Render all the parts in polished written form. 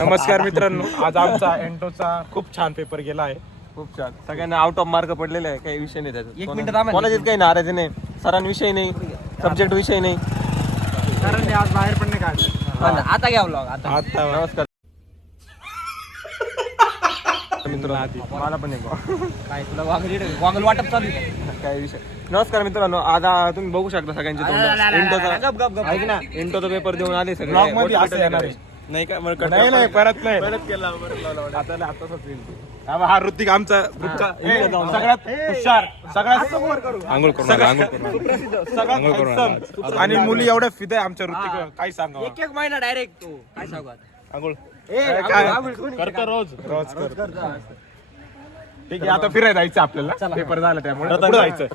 नमस्कार मित्रांनो, आज आमचा एंटोचा खूप छान पेपर गेला आहे. खूप छान. सगळ्यांना आउट ऑफ मार्क पडलेले आहे. काही विषय नाही त्याच्यात. एक मिनिट थांबा. कोणाचीच काही नाराजी नाही. सरांविषयी नाही, सब्जेक्ट विषय नाही. कारण आज बाहेर पण नाही काढलं. आता घ्या व्लॉग आता. आता नमस्कार मित्रांनो, मला पण एक काय तुला गॉगल वाटप चालू आहे काय विषय. नमस्कार मित्रांनो, आज तुम्ही बघू शकता सगळ्यांचे तोंड. गप गप गप. ऐक ना, इंटोचा पेपर देऊन आले सगळे. ब्लॉग मध्ये असं येणार आहे. नाही का? नाही परत नाही. परत केला आता आताच येईल. हा ऋतिक आमचा सगळ्यात हुशार, सगळ्यात आंघोळ करून सगळ्यात आणि मुली एवढ्या फिदा आहे आमच्या ऋतिक, काय सांगा. एक महिना डायरेक्ट तो काय सांगू आता. आंघोळ आंघोळ करतो रोज करतो. ठीक आहे, आता फिरायला जायचं आपल्याला. पेपर झाला त्यामुळे पुढे जायचं.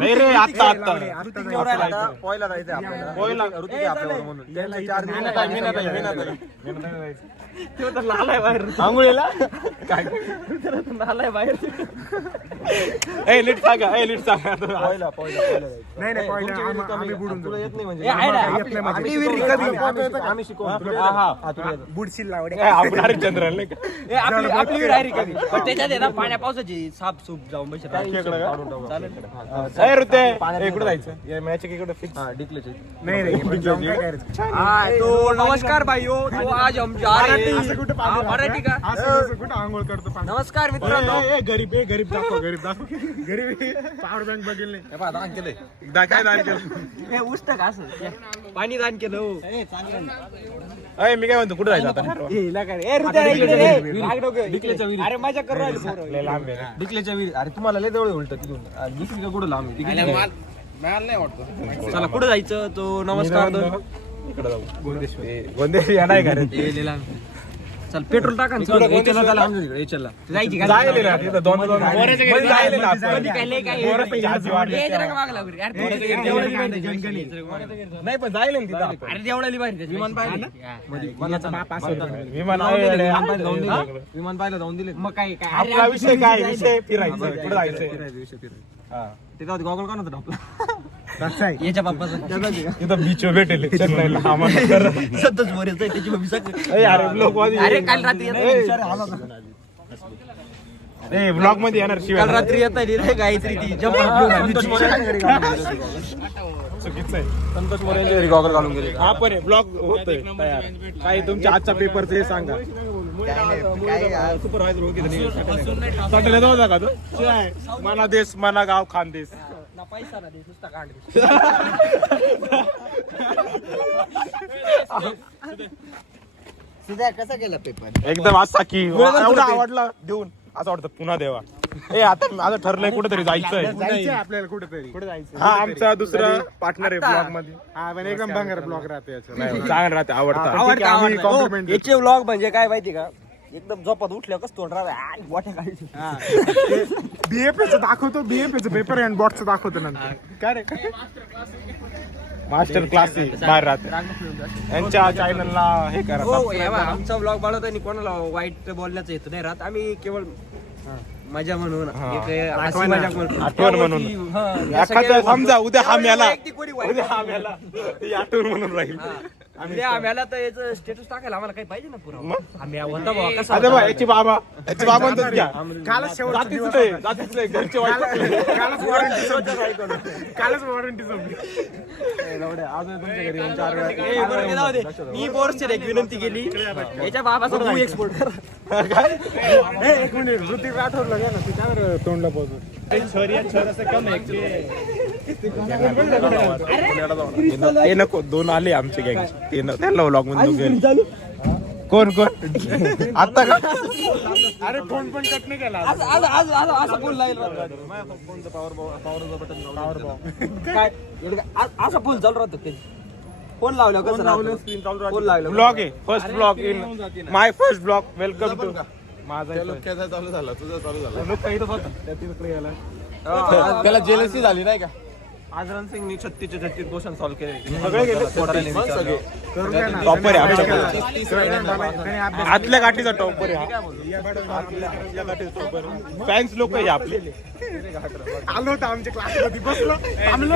नाही रे, आता पोहायला जायचं आपल्याला. पोहायला. ऋतिक आपल्यावर म्हणून त्यांना 4 आंघोळीला बाहेर ए लीट सांगा, लीट सांगा. पोहायला नाही नाही, आम्ही बुडून तुला येत नाही म्हणजे आपली विहीर रिकामी आहे. आम्ही शिकवू. बुडशील आपण हरिश्चंद्र नाही का. आपली विहीर आहे रिकामी. पण त्याच्यात आहे ना पाण्या पावसाची साप सूप जाऊन बसत ए ऋते, इकडे जायचं. मॅच इकडे फिक्स. डिक्लेचे नाही रे, तो नमस्कार भाइयों, तो आज हम जा रहे हैं. हाँ, मराठी का. कुठं आंघोळ करतो. नमस्कार मित्रांनो. गरीब गरीब दाखव गरीब पॉवर बँक बघेल नाही. दान केलंय. काय दान केलं. हे पुस्तक असं पाणी दान केलं हो. अय मी काय म्हणतो, कुठं जायचं आता. अरे मजा करू राहिली पोरं. लय लांब आहे ना. डिक्लेच्या विहीर. अरे तुम्हाला लय जवळ उलट तिथून. दुसरी का कुठं लांब आहे? चला कुठं जायचं. तो नमस्कार दोन. इकडे जाऊ. गोंदेश्वर या नाही घरात. चल पेट्रोल टाका ना. चल याच्याला त्याला आमच्या तिकडे, याच्याला. जायची का. जायले ना तिथं दोन मध्ये जायले ना आपण. कधी काय लय काय पोराची आजी वाढली. ए, जरा का मागला बरं. यार, देवळाली बाहेर त्याची. नाही पण जायले ना तिथं आपण. अरे देवळाली बाहेर त्याची. विमान पाहिलं? विमान विमान पाहिलं जाऊन दिले. मग काय काय आपला विषय काय, विषय फिरायचं. कुठं जायचं. ते जाऊ गॉगल का नव्हतं आपलं. याच्या बाप्पाचं तिथं बीचवर भेटेल चेन्नईला आम्हाला. सतत वर येतोय त्याची मम्मी सगळं. अरे काल रात्री ब्लॉग मध्ये येणार काल शिवाय रात्री येत रे गायत्री ती चुकीचं आहे. संतोष मोरे यांच्या घरी गॉगल घालून गेले. हा पण ब्लॉग होतोय तयार. काय तुमच्या आजचा पेपरचं हे सांगा. सुपरवायझर हो की सगळ्या जाऊ का तो शिवाय मना देश मना गाव खानदेश. पैसा ना दे नुसता कांड. कसा केला पेपर? एकदम असा की एवढा आवडला देऊन असं वाटतं पुन्हा देवा. ए आता माझं ठरलंय कुठेतरी जायचंय आपल्याला. कुठे जायचं. हा आमचा दुसरा पार्टनर आहे ब्लॉग मध्ये. हा पण एकदम बंगार ब्लॉग राहते. चांगलं राहते, आवडतं. याचे व्लॉग म्हणजे काय माहिती का, एकदम झोपात उठल्या कस तोंड राहत वाट्या काढायची. बीएफएच दाखवतो, बीएफएच पेपर अँड बॉटचं दाखवतो नंतर. काय रे मास्टर क्लास बाहेर राहते. यांच्या चॅनलला हे करा. हो, हे बघा, आमचा व्लॉग बनवताना कोणाला वाईट बोलण्याचं येत नाही राहत. आम्ही केवळ मजा म्हणून एक हसी मजाक म्हणून, आठवण म्हणून. एखादं समजा उद्या हा मेला, उद्या हा मेला ती आठवण म्हणून राहील. आम्हाला तर याचं स्टेटस टाकायला आम्हाला काही पाहिजे ना पुरा. आम्ही होता बाबा कसा अरे बा याची बाबांतच घ्या. जातीच नाही, घरचे वाईट वाटले. कालच वॉरंटी संपली. मी बोर्सची एक विनंती केली, याच्या बाबाचा मूवी एक्सपोर्ट कर. एक मिनिट, ऋतिक राठोडला घ्या ना, त्यावर तोंडला पोहोचून. ते नको, दोन आले आमचे गँग. त्यांना व्लॉग मध्ये कोण आता का. अरे फोन पण कट नाही केला. असं फोन लागेल काय असं फुल चालू राहतो ते. फोन लावलं कसं लावलं, स्क्रीन चालू राहतो. फोन लावलं. ब्लॉग आहे, first blog in my first blog. Welcome to माझा. चालू झाला, तुझा चालू झाला. लोक काही तर तिकडे गेला. त्याला जेलसी झाली नाही का. आजरण सिंगनी 36 क्वेश्चन सॉल्व केले. सगळे गेले. सगळे टॉपर आहे आमच्याकडे. आतल्या गाठीचा टॉपर आहे. फॅन्स लोक आहे आपले. आलो होतं आमच्या क्लासमध्ये, बसलो थांबलो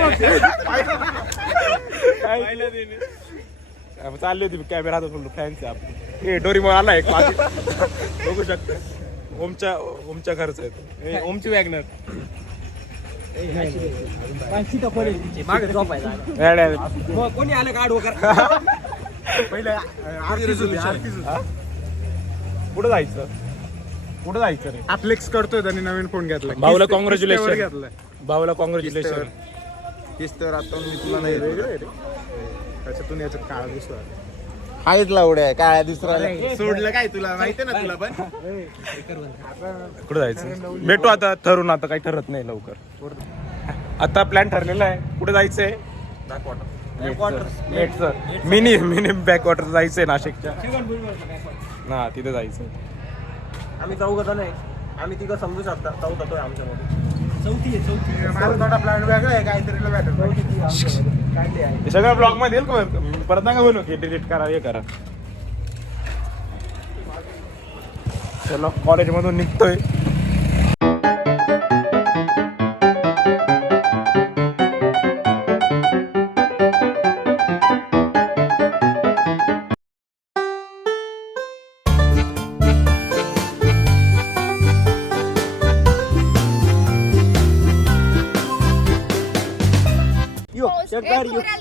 चालले होते कॅमेरा फॅन्स आहे आपले. ए डोरीमोन आला एक मागे. बघू शकता ओमच्या खर्च आहे ओमची वॅगनर. कोणी आलं गाड वगैरे पहिले कुठं जायचं रे? हा फ्लेक्स करतोय त्यांनी नवीन फोन घेतला. भाऊला कॉंग्रॅच्युलेशन. घेतलाय. भाऊला कॉंग्रॅच्युलेशन. तर आता मी तुला नाही त्याच्यातून याच्यात काळा दिसला. हायच लावड्या काळ्या दुसरा सोडलं काय तुला माहिती ना तुला पण. कुठं जायचं भेटू आता ठरून. आता काही ठरत नाही लवकर. आता प्लॅन ठरलेला आहे. कुठे जायचंय? मिनी बॅकवॉटर जायचंय नाशिकच्या. ना तिथे जायचंय. आम्ही चौघ जण आहे. आम्ही तिघं समजू शकता. चौथा तो आमच्यामध्ये. माझा थोडा प्लॅन वेगळा आहे काहीतरीला भेटत. हे सगळं ब्लॉग मध्ये येईल का? परत नका बनू की डिलीट करा हे करा. चलो कॉलेज मधून निघतोय.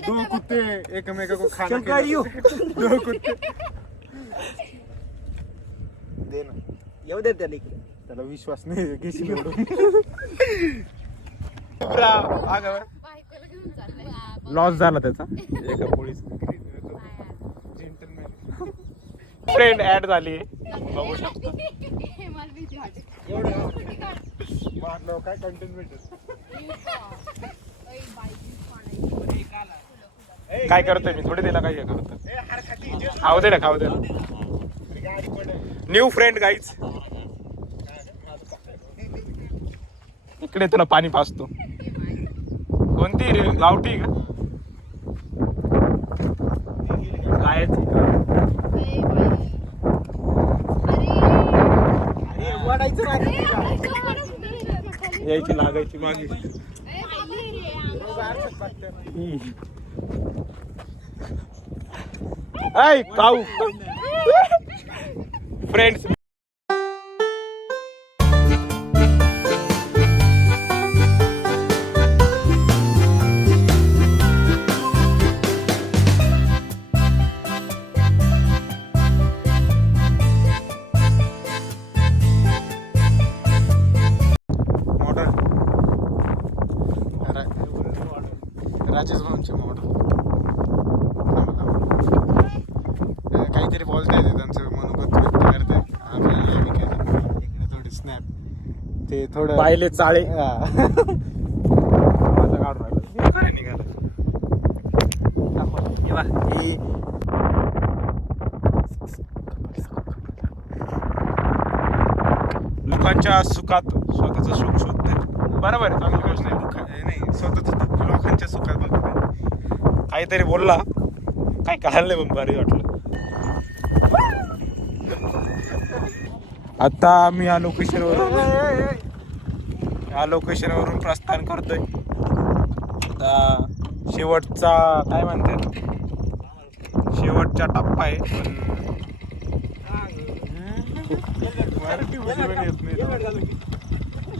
दो कुत्ते एकमेका को खाना दो कुत्ते. दे ना. येऊ दे त्याला इकडे. त्याला विश्वास नाही घेशील एवढं. लॉस झाला त्याचा. एका पोळीस फ्रेंड ऍड झाली. बघू शकतो. काय कंटेंट भेटेल. काय करतोय मी थोडी दिला काय हे करतो. खाऊ दे ना खाऊ दे. New friend guys. इकडे तुला पाणी पाजतो. कोणती रे? गावठी का? गायची का? यायची लागायची मागे. ऐ काऊ फ्रेंड्स. राजेश भाऊंचे मॉडेल काहीतरी बोलता येते त्यांचं मनोगत व्यक्त करते. आपल्याला इकडे थोडी स्नॅप ते थोडं पाहिले चाळे. लोकांच्या सुखात स्वतःचं सुख शोधते. बरोबर आहे. चांगली गोष्ट आहे. नाही स्वतःच लोकांच्या सुखात बघते. काहीतरी बोलला काय कळालं नाही पण भारी वाटलं. आता आम्ही या लोकेशनवरून प्रस्थान करतोय. आता शेवटचा काय म्हणतात शेवटचा टप्पा आहे.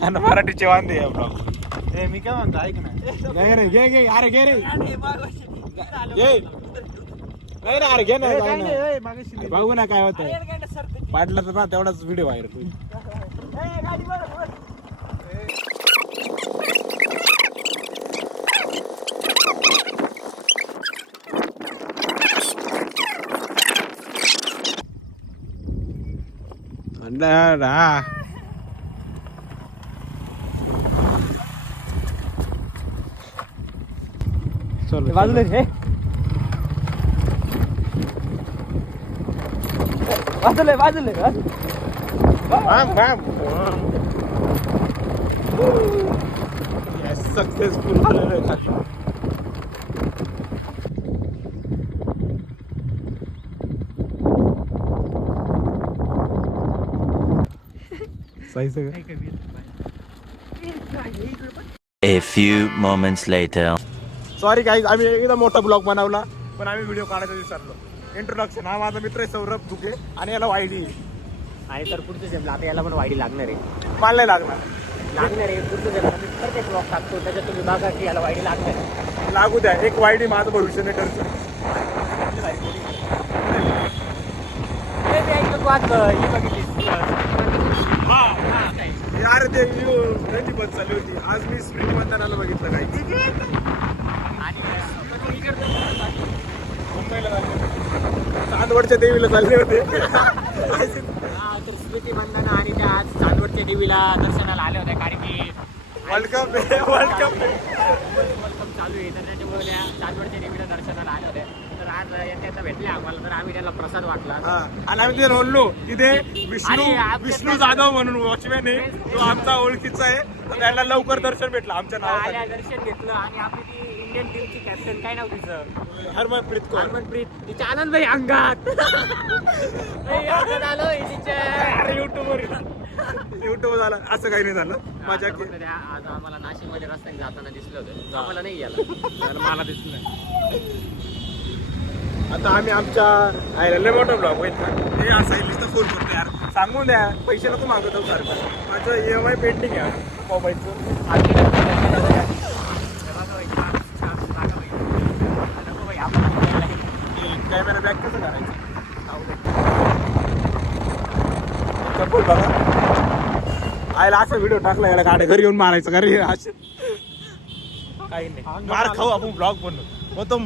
पण मराठीचे वांदे आहे ब्लॉग. मी काय म्हणतो ऐक ना. घे रे घे घे. अरे घे रे घे. नाही रे अरे घे ना. बघू ना काय होत. पाडलं तर ना तेवढाच व्हिडिओ व्हायरल होईल. चल बाजूला हे बाजूला सक्सेसफुल झालेलं आहे खाली. सही सगळं. A few moments later. Sorry guys आम्ही एकदा मोठा ब्लॉग बनवला पण आम्ही व्हिडिओ काढायचा विसरलो. इंट्रोडक्शन. हा माझा मित्र आहे सौरभ दुके आणि याला वायडी आणि तर पुढचं जमलं आता याला पण वाईडी लागणार आहे. मला नाही लागणार. लागणार आहे पुढचं जमलं मी प्रत्येक ब्लॉग टाकतो त्याच्यात तुम्ही बघा की याला वाईडी लागणार आहे. लागू द्या. एक वायडी माझं भविष्य नाही ठरतं. यार ते त्यांची बस चालली होती आज. मी स्प्रिंग मतदानाला बघितलं काही मुंबईला चांदवडच्या देवीला चालले होते. तर स्मृती बंधना आणि त्या आज चांदवडच्या देवीला दर्शनाला आल्या होत्या कारण की वर्ल्ड कप वर्ल्ड कप चालू आहे तर त्याच्यामुळे त्या चांदवडच्या देवीला दर्शनाला आल्या होत्या. तर आज येत्या भेटले आम्हाला तर आम्ही त्याला प्रसाद वाटला. आणि आम्ही तिथे रोडलो तिथे विष्णू आणि आमच्या विष्णू जाधव म्हणून वॉचमॅन आहे. तो आमचा ओळखीचा आहे. तर त्याला लवकर दर्शन भेटलं आमच्या नावासाठी. आल्या दर्शन घेतलं आणि आपली ती इंडियन टीमची कॅप्टन काय नाव तिचं हरमनप्रीत कौर. हरमनप्रीत तिच्या आनंद भाई अंगात आलो युट्यूब झाला असं काही नाही झालं. मजा केली. आज आम्हाला नाशिक मध्ये रस्त्याने जाताना दिसलं होतं आम्हाला नाही गेला मला दिसलं. आता आम्ही आमच्या आयला मोठा ब्लॉग होईल ना हे असं लिस्ट फोन करतो यार. सांगून द्या पैसे नको मागत आहोत सारखं. माझं EMI पेंडिंग आहे मोबाईलचं. कॅमेरा बॅक कसं करायचं चप्पल बघा. आयला असा व्हिडिओ टाकला याला गाड्या घरी येऊन मारायचं घरी असे काही नाही. मार खाऊ आपण ब्लॉग बनवू मग तो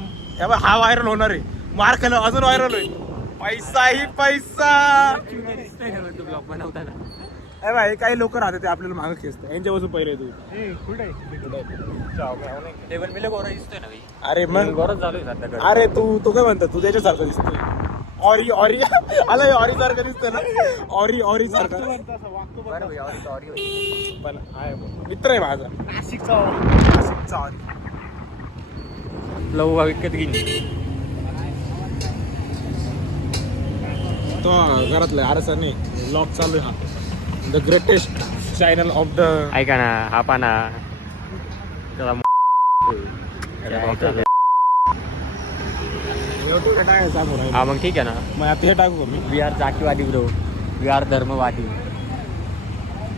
हा व्हायरल होणार आहे. मार खाल्ला अजून व्हायरल होईल. पैसा ही पैसा. ब्लॉग बनवताना अरे भाई काही लोक राहते ते आपल्याला मागं खेचतात. यांच्यापासून पहिले तू टेबल मिले गोरा दिसतोय ना भाई. अरे मग गोरच चालू आहे सध्या. अरे तू काय म्हणतो तू त्याच्यासारखं दिसतोय. ऑरी ऑरी आला ऑरी सारखं दिसतोय ना. ऑरी सारखं बरं भाई ऑरी पण आहे मित्र आहे माझा नाशिकचा ऑरी. लव विकत घेईन तो घरातला आरसा नाही ब्लॉग चालू आहे. हा the greatest channel of the ऐका ना हा पाना हा मग ठीक आहे ना. मग आता हे टाकू मी. वी आर जातीवादी ब्रो वी आर धर्मवादी.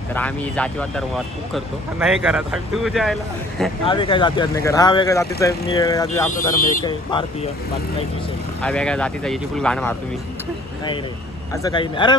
तर आम्ही जातीवाद धर्मवाद खूप करतो. नाही करत तू जायला. आम्ही काय जातीवाद नाही करत. हा वेगळ्या जातीचा आहे मी वेगळ्या जातीचा. आमचा धर्म एक आहे भारतीय. बाकी काहीच विषय हा वेगळ्या जातीचा याची फुल गाणं मारतो मी. नाही असं काही नाही. अरे